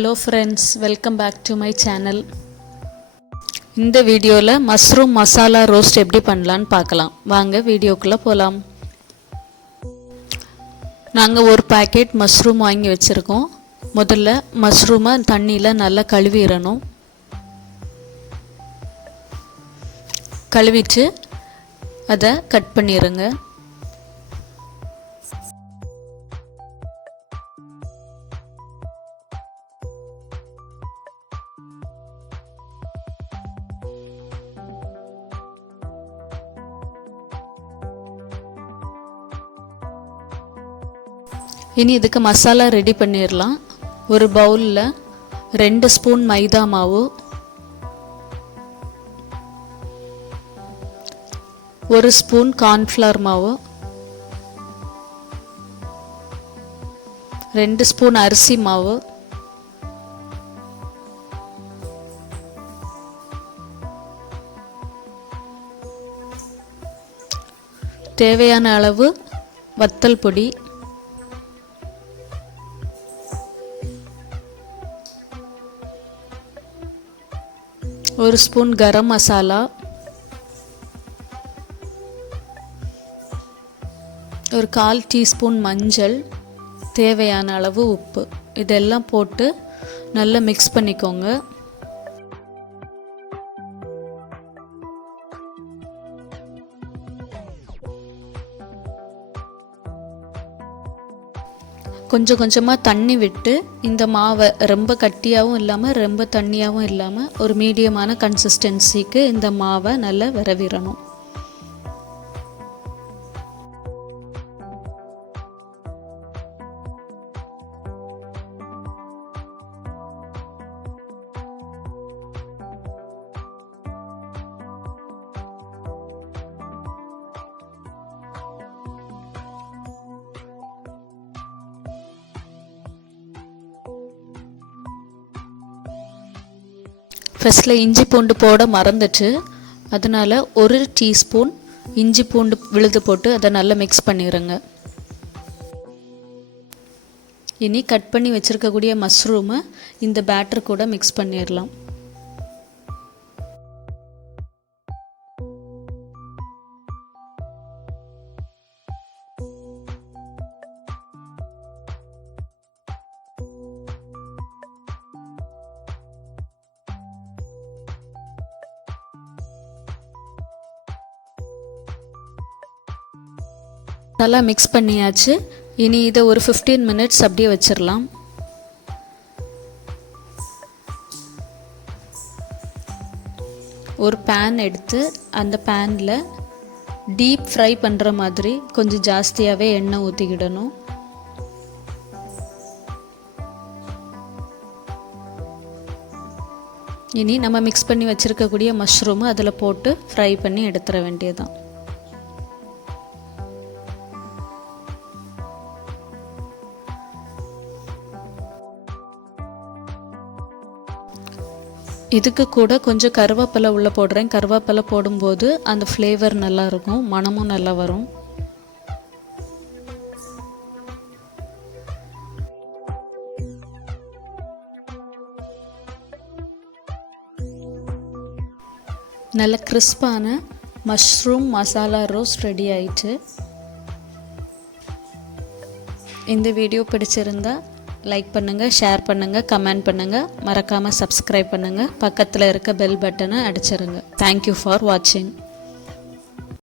Hello friends, welcome back to my channel. இந்த வீடியோல mushroom masala roast எப்படி பண்ணலாம்னு பார்க்கலாம். வாங்க வீடியோக்குள்ள போலாம். நாங்க ஒரு பாக்கெட் மஷ்ரூம் வாங்கி வச்சிருக்கோம். முதல்ல மஷ்ரூமை தண்ணியில நல்லா கழுவிறணும். கழுவிட்டு அதை கட் பண்ணிருங்க. இனி இதுக்கு மசாலா ரெடி பண்ணிடலாம். ஒரு பவுலில் 2 ஸ்பூன் மைதா மாவு, 1 ஸ்பூன் கார்ன்ஃப்ளவர் மாவு, 2 ஸ்பூன் அரிசி மாவு, தேவையான அளவு வத்தல் பொடி, 1 ஸ்பூன் கரம் மசாலா, 1/4 டீஸ்பூன் மஞ்சள், தேவையான அளவு உப்பு, இதெல்லாம் போட்டு நல்லா மிக்ஸ் பண்ணிக்கோங்க. கொஞ்சம் கொஞ்சமாக தண்ணி விட்டு இந்த மாவை ரொம்ப கட்டியாகவும் இல்லாமல் ரொம்ப தண்ணியாகவும் இல்லாமல் ஒரு மீடியமான கன்சிஸ்டன்சிக்கு இந்த மாவை நல்லா விரவிடணும். ஃபஸ்ட்டில் இஞ்சி பூண்டு போட மறந்துட்டு அதனால் 1 டீஸ்பூன் இஞ்சி பூண்டு விழுது போட்டு அதை நல்லா மிக்ஸ் பண்ணிடுங்க. இனி கட் பண்ணி வச்சுருக்கக்கூடிய மஷ்ரூமை இந்த பேட்டர் கூட மிக்ஸ் பண்ணிடலாம். நல்லா மிக்ஸ் பண்ணியாச்சு. இனி இதை ஒரு 15 மினிட்ஸ் அப்படியே வச்சிடலாம். ஒரு பேன் எடுத்து அந்த பேனில் டீப் ஃப்ரை பண்ணுற மாதிரி கொஞ்சம் ஜாஸ்தியாகவே எண்ணெய் ஊற்றிக்கிடணும். இனி நம்ம மிக்ஸ் பண்ணி வச்சுருக்கக்கூடிய மஷ்ரூமை அதில் போட்டு ஃப்ரை பண்ணி எடுத்துட வேண்டியதுதான். இதுக்கு கூட கொஞ்சம் கருவேப்பிலை உள்ளே போடுறேன். கருவேப்பிலை போடும்போது அந்த ஃப்ளேவர் நல்லா இருக்கும், மணமும் நல்லா வரும். நல்ல கிறிஸ்பான மஷ்ரூம் மசாலா ரோஸ்ட் ரெடி ஆயிடுச்சு. இந்த வீடியோ பிடிச்சிருந்தா லைக் பண்ணுங்கள், ஷேர் பண்ணுங்கள், கமெண்ட் பண்ணுங்கள், மறக்காமல் சப்ஸ்கிரைப் பண்ணுங்கள், பக்கத்தில் இருக்க பெல் பட்டனை அடிச்சிருங்க. தேங்க்யூ ஃபார் வாட்சிங்.